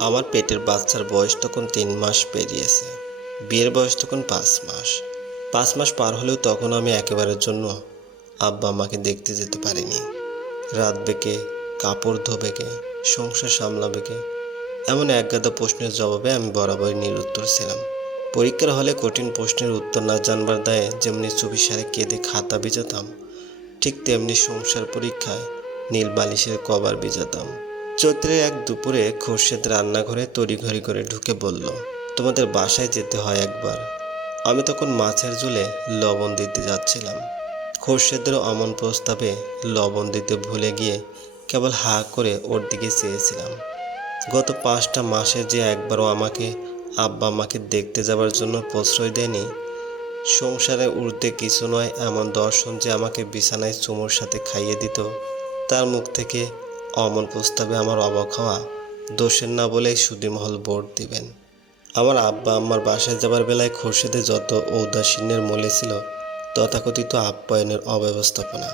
আমার পেটের বাচ্চার বয়স তখন তিন মাস পেরিয়েছে। বিয়ের বয়স তখন পাঁচ মাস। পাঁচ মাস পার হলেও তখন আমি একেবারের জন্য আব্বা আমাকে দেখতে যেতে পারিনি। রাত বেঁকে, কাপড় ধোবে কে, সংসার সামলাবে কে, এমন একগাদা প্রশ্নের জবাবে আমি বরাবরই নিরুত্তর ছিলাম। পরীক্ষার হলে কঠিন প্রশ্নের উত্তর না জানবার দায়ে যেমনি চুপিসারে কেঁদে খাতা বিজাতাম ঠিক তেমনি সংসার পরীক্ষায় নীল বালিশের কভার বিজাতাম চৈত্রের এক দুপুরে খোরশেদ রান্নাঘরে তড়িঘড়ি করে ঢুকে বলল, তোমাদের বাসায় যেতে হয় একবার। আমি তখন মাছের ঝোলে লবণ দিতে যাচ্ছিলাম। খোরশেদের অমন প্রস্তাবে লবণ দিতে ভুলে গিয়ে কেবল হা করে ওর দিকে চেয়েছিলাম। গত পাঁচটা মাসে যে একবারও আমাকে আব্বা আমাকে দেখতে যাবার জন্য প্রশ্রয় দেয়নি, সংসারে উড়তে কিছু নয় এমন দর্শন যে আমাকে বিছানায় চুমুর সাথে খাইয়ে দিত, তার মুখ থেকে অমন প্রস্তাবে আমার অবাক হওয়া, দোষের না বলেই সুদিমহল বোর্ড দিবেন। আমার আব্বা আম্মার বাসায় যাবার বেলায় খোরশেদে যত ঔদাসীন্যের মূলে ছিল, তথাকথিত আপ্যায়নের অব্যবস্থাপনা।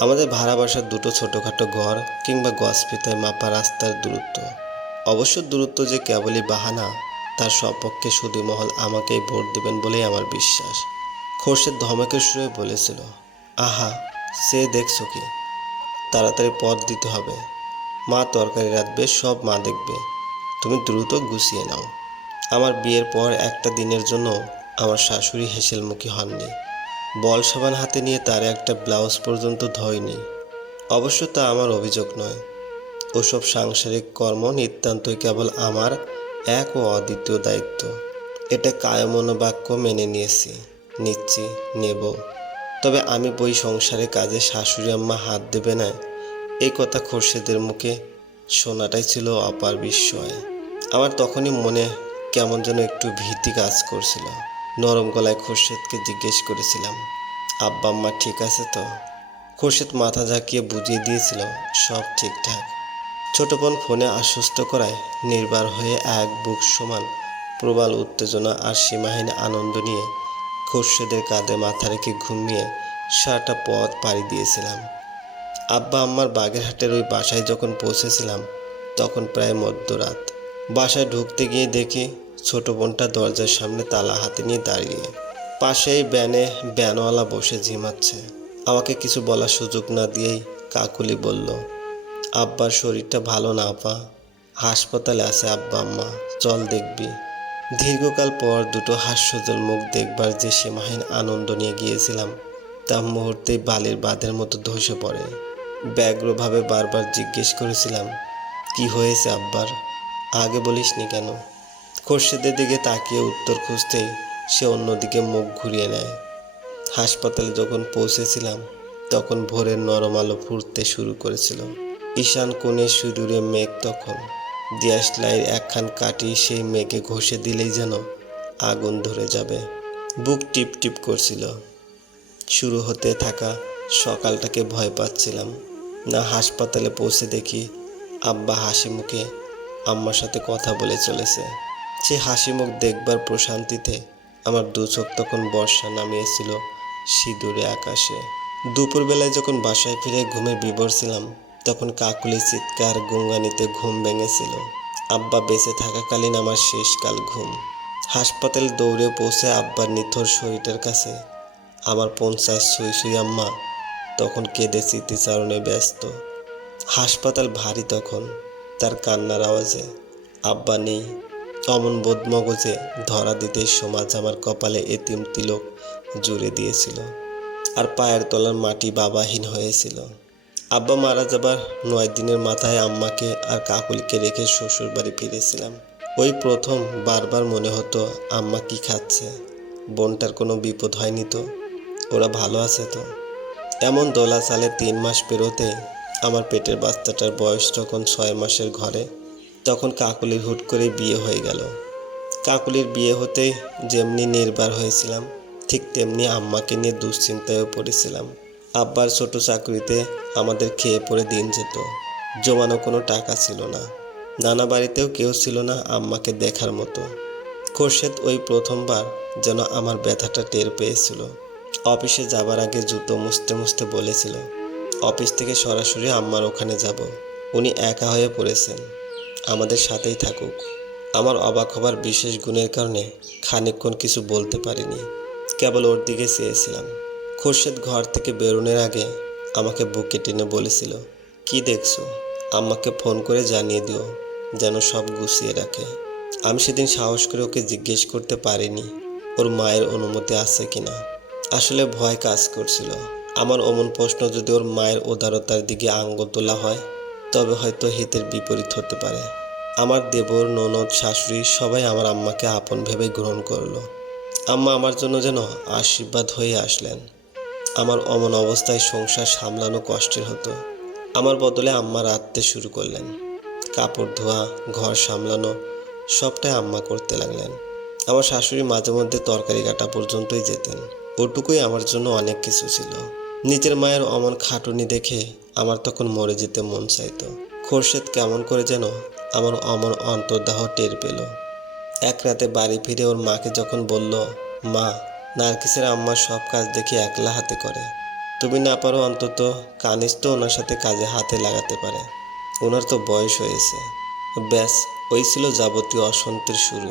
আমাদের ভাড়া বাসার দুটো ছোটোখাটো ঘর কিংবা গসপিতায় মাপা রাস্তার দূরত্ব। অবশ্য দূরত্ব যে কেবলই বাহানা, তার সপক্ষে সুদিমহল আমাকেই ভোট দেবেন বলেই আমার বিশ্বাস। খোরশেদ ধমকের সুরে বলেছিল, আহা, সে দেখছ কি? তাড়াতাড়ি পথ দিতে হবে। মা তরকারি রাঁধবে, সব মা দেখবে। তুমি দ্রুত গুছিয়ে নাও। আমার বিয়ের পর একটা দিনের জন্য আমার শাশুড়ি হেসেলমুখী হননি। বল সাবান হাতে নিয়ে তার একটা ব্লাউজ পর্যন্ত ধয়নি। অবশ্য তা আমার অভিযোগ নয়। ওসব সাংসারিক কর্ম নিতান্তই কেবল আমার এক ও অদ্বিতীয় দায়িত্ব। এটা কায়মনোবাক্য মেনে নিয়েছি। নিচ্ছি, নেব। তবে আমি বই সংসারে কাজে শাশুড়ি আম্মা হাত দেবে না। এই কথা খোরশেদের মুখে শোনাটাই ছিল অপার বিস্ময়। আমার তখনই মনে কেমন যেন একটু ভীতি কাজ করছিল। নরম গলায় খোরশেদকে জিজ্ঞেস করেছিলাম, আব্বা আম্মা ঠিক আছে তো? খোরশেদ মাথা ঝাঁকিয়ে বুঝিয়ে দিয়েছিল, সব ঠিকঠাক। ছোট বোন ফোনে আশ্বস্ত করায় নির্বার হয়ে এক বুক সমান প্রবল উত্তেজনা আর সীমাহীন আনন্দ নিয়ে খোরশেদের কাঁধে মাথা রেখে ঘুমিয়ে সারাটা পথ পাড়ি দিয়েছিলাম। আব্বা আম্মার বাগেরহাটের ওই বাসায় যখন পৌঁছেছিলাম, তখন প্রায় মধ্যরাত। বাসায় ঢুকতে গিয়ে দেখি ছোট বোনটা দরজার সামনে তালা হাতে নিয়ে দাঁড়িয়ে। পাশেই ব্যানে ব্যানওয়ালা বসে ঝিমাচ্ছে। আমাকে কিছু বলার সুযোগ না দিয়েই কাকুলি বলল, আব্বার শরীরটা ভালো না আপা। হাসপাতালে আছে আব্বা আম্মা, চল দেখবি। দীর্ঘকাল পর দুটো হাস্যজল মুখ দেখবার যে সীমাহীন আনন্দ নিয়ে গিয়েছিলাম, তা মুহূর্তেই বালির বাঁধের মতো ধসে পড়ে। ব্যগ্রভাবে বারবার জিজ্ঞেস করেছিলাম, কি হয়েছে আব্বার? আগে বলিসনি কেন? খোরশেদের দিকে তাকিয়ে উত্তর খুঁজতে সে অন্যদিকে মুখ ঘুরিয়ে নেয়। হাসপাতালে যখন পৌঁছেছিলাম, তখন ভোরের নরম আলো ফুটতে শুরু করেছিল। ঈশান কোণে সুদূরে মেঘ তখন দিয়াশলাইয়ের একখান কাটি সেই মেঘে ঘষে দিলেই যেন আগুন ধরে যাবে। বুক টিপ টিপ করছিল। শুরু হতে থাকা সকালটাকে ভয় পাচ্ছিলাম। না হাসপাতালে পৌঁছে দেখি আব্বা হাসি মুখে আম্মার সাথে কথা বলে চলেছে। সে হাসি মুখ দেখবার প্রশান্তিতে আমার দু চোখ তখন বর্ষা নামিয়েছিল সিঁদুরে আকাশে। দুপুরবেলায় যখন বাসায় ফিরে ঘুমে বিবর ছিলাম তখন কাকুলি চিৎকার গুঙ্গানিতে ঘুম ভেঙেছিল। আব্বা বেঁচে থাকাকালীন আমার শেষকাল ঘুম। হাসপাতাল দৌড়ে পৌঁছে আব্বার নিথর শরীরের কাছে আমার পঞ্চাশ সুই সুই আম্মা তখন কেঁদে স্মৃতিচারণে ব্যস্ত। হাসপাতাল ভারী তখন তার কান্নার আওয়াজে। আব্বা নেই, অমন বোধ মগজে ধরা দিতে সমাজ আমার কপালে এতিম তিলক জুড়ে দিয়েছিল। আর পায়ের তলার মাটি বাবাহীন হয়েছিল। আব্বা মারা যাবার নয় দিনের মাথায় আম্মাকে আর কাকুলিকে রেখে শ্বশুর বাড়ি ফিরেছিলাম। ওই প্রথম বারবার মনে হতো আম্মা কি খাচ্ছে। বোনটার কোনো বিপদ হয়নি তো। ওরা ভালো আছে তো। এমন দোলা সালে তিন মাস পেরোতে আমার পেটের বাচ্চাটার বয়স যখন ছয় মাসের ঘরে, তখন কাকুলির হুট করে বিয়ে হয়ে গেল। কাকুলির বিয়ে হতে যেমনি নির্বার হয়েছিলাম, ঠিক তেমনি আম্মাকে নিয়ে দুশ্চিন্তায়ও পড়েছিলাম। আব্বার ছোট চাকরিতে আমাদের খেয়ে পড়ে দিন যেত। জমানো কোনো টাকা ছিল না। নানা বাড়িতেও কেউ ছিল না আম্মাকে দেখার মতো। খোরশেদ ওই প্রথমবার যেন আমার ব্যথাটা টের পেয়েছিল। অফিসে যাবার আগে জুতো মুছতে মুছতে বলেছিল, অফিস থেকে সরাসরি আম্মার ওখানে যাব। উনি একা হয়ে পড়েছেন। আমাদের সাথেই থাকুক। আমার অবাক হবার বিশেষ গুণের কারণে খানিকক্ষণ কিছু বলতে পারিনি। কেবল ওর দিকে চেয়েছিলাম। খোরশেদ ঘর থেকে বেরোনোর আগে আমাকে বুকে টেনে বলেছিল, কি দেখছ? আম্মাকে ফোন করে জানিয়ে দিও, যেন সব গুছিয়ে রাখে। আমি সেদিন সাহস করে ওকে জিজ্ঞেস করতে পারিনি, ওর মায়ের অনুমতি আছে কিনা। আসলে ভয় কাজ করছিল। আমার অমন প্রশ্ন যদি ওর মায়ের উদারতার দিকে আঙ্গুল তোলা হয়, তবে হয়তো হিতের বিপরীত হতে পারে। আমার দেবর, ননদ, শাশুড়ি সবাই আমার আম্মাকে আপন ভেবে গ্রহণ করল। আম্মা আমার জন্য যেন আশীর্বাদ হয়ে আসলেন। আমার অমন অবস্থায় সংসার সামলানো কষ্টের হতো। আমার বদলে আম্মা রাঁধতে শুরু করলেন। কাপড় ধোয়া, ঘর সামলানো, সবটাই আম্মা করতে লাগলেন। আমার শাশুড়ি মাঝে মধ্যে তরকারি কাটা পর্যন্তই যেতেন। ওটুকুই আমার জন্য অনেক কিছু ছিল। নিজের মায়ের অমন খাটুনি দেখে আমার তখন মরে যেতে মন চাইতো। খোরশেদ কেমন করে যেন আমার অমন অন্তর্দাহ টের পেল। এক রাতে বাড়ি ফিরে ওর মাকে যখন বলল, মা নার্গিসের আম্মা সব কাজ দেখি একলা হাতে করে। তুমি না পারো অন্তত কানিস তো ওনার সাথে কাজে হাতে লাগাতে পারে। ওনার তো বয়স হয়েছে। ব্যাস, ওই ছিল যাবতীয় অসন্তের শুরু।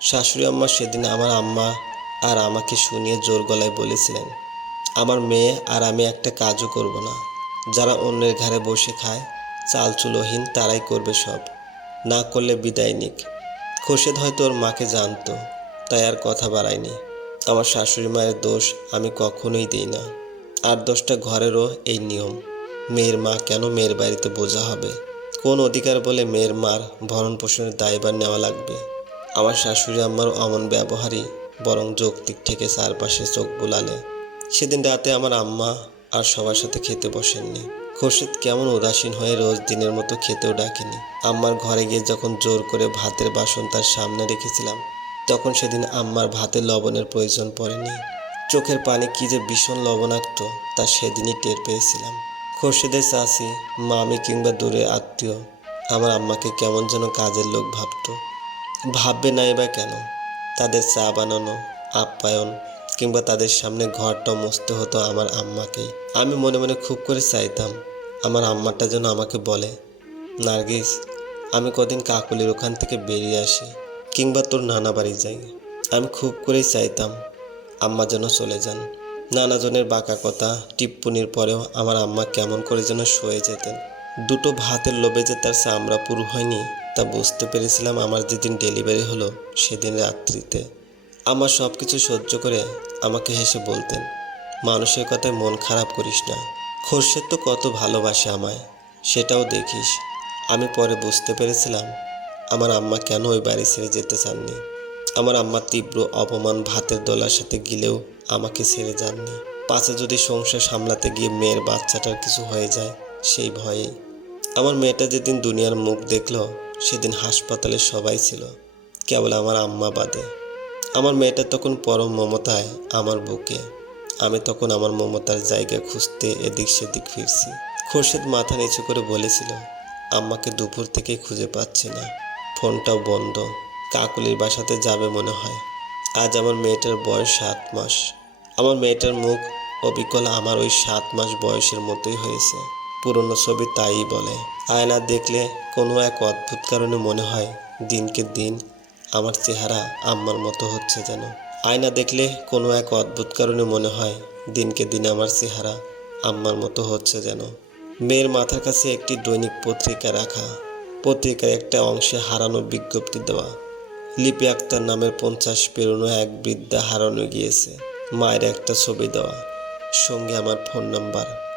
শাশুড়ি আম্মা সেদিন আমার আম্মা আর আমাকে শুনিয়ে জোর গলায় বলেছিলেন, আমার মেয়ে আর আমি একটা কাজও করব না। যারা অন্যের ঘরে বসে খায়, চাল চুলোহীন তারাই করবে সব। না করলে বিদায় নিক। খোরশেদ হয়তো ওর মাকে জানতো, তাই আর কথা বাড়ায়নি। আমার শাশুড়ি মায়ের দোষ আমি কখনোই দিই না। আর দোষটা ঘরেরও এই নিয়ম। মেয়ের মা কেন মেয়ের বাড়িতে বোঝা হবে? কোন অধিকার বলে মেয়ের মার ভরণ পোষণের দায়ভার নেওয়া লাগবে? আমার শাশুড়ি আমার অমন ব্যবহারই, বরং যৌক্তিক থেকে চারপাশে চোখ বোলালে। সেদিন রাতে আমার আম্মা আর সবার সাথে খেতে বসেননি। খোরশেদ কেমন উদাসীন হয়ে রোজ দিনের মতো খেতেও ডাকেনি। আম্মার ঘরে গিয়ে যখন জোর করে ভাতের বাসন তার সামনে রেখেছিলাম তখন সেদিন আম্মার ভাতে লবণের প্রয়োজন পড়েনি। চোখের পানি কি যে ভীষণ লবণাক্ত তা সেদিনই টের পেয়েছিলাম। খোরশেদের চাষি মামি কিংবা দূরের আত্মীয় আমার আম্মাকে কেমন যেন কাজের লোক ভাবতো। ভাববে নাই বা কেন? তাদের চা বানানো, আপ্যায়ন কিংবা তাদের সামনে ঘরটা মুছতে হতো আমার আম্মাকেই। আমি মনে মনে খুব করে চাইতাম, আমার আম্মাটা যেন আমাকে বলে, নার্গিস, আমি কদিন কাকুলির ওখান থেকে বেরিয়ে আসি। কিংবা তোর নানা বাড়ি যাই। আমি খুব করেই চাইতাম আম্মা যেন চলে যান। নানাজনের বাঁকা কথা, টিপ্পনির পরেও আমার আম্মা কেমন করে যেন শুয়ে যেতেন। দুটো ভাতের লোভে যে তার চামড়া পুরো হয়নি, তা বুঝতে পেরেছিলাম আমার যেদিন ডেলিভারি হলো, সেদিন রাত্রিতে। আমার সব কিছু সহ্য করে আমাকে হেসে বলতেন, মানুষের কথায় মন খারাপ করিস না। খোরশেদ তো কত ভালোবাসে আমায়, সেটাও দেখিস। আমি পরে বুঝতে পেরেছিলাম আমার আম্মা কেন ওই বাড়ি ছেড়ে যেতে চাননি? আমার আম্মা তীব্র অপমান ভাতের দলার সাথে গিলেও আমাকে ছেড়ে যাননি। পাশে যদি সংসার সামলাতে গিয়ে মেয়ের বাচ্চাটার কিছু হয়ে যায়, সেই ভয়ে। আমার মেয়েটা যেদিন দুনিয়ার মুখ দেখল, সেদিন হাসপাতালে সবাই ছিল, কেবল আমার আম্মা বাদে। আমার মেয়েটা তখন পরম মমতায় আমার বুকে। আমি তখন আমার মমতার জায়গা খুঁজতে এদিক সেদিক ফিরছি। খোরশেদ মাথা নিচু করে বলেছিল, আম্মাকে দুপুর থেকে খুঁজে পাচ্ছি না। ফোনটাও বন্ধ। কাকুলির বাসাতে যাবে মনে হয়। আজ আমার মেয়েটার বয়স সাত মাস। আমার মেয়েটার মুখ অবিকল আমার ওই সাত মাস বয়সের মতোই হয়েছে। পুরনো ছবি তাই বলে। আয়না দেখলে কোনো এক অদ্ভুত কারণে মনে হয় দিনকে দিন আমার চেহারা আম্মার মতো হচ্ছে যেন। আয়না দেখলে কোনো এক অদ্ভুত কারণে মনে হয় দিনকে দিন আমার চেহারা আম্মার মতো হচ্ছে যেন। মেয়ের মাথার কাছে একটি দৈনিক পত্রিকা রাখা পত্রিকার একটা অংশে হারানো বিজ্ঞপ্তি দেওয়া। লিপি আক্তার নামের পঞ্চাশ পেরোনো এক বৃদ্ধা হারানো গিয়েছে। মায়ের একটা ছবি দেওয়া। সঙ্গে আমার ফোন নাম্বার।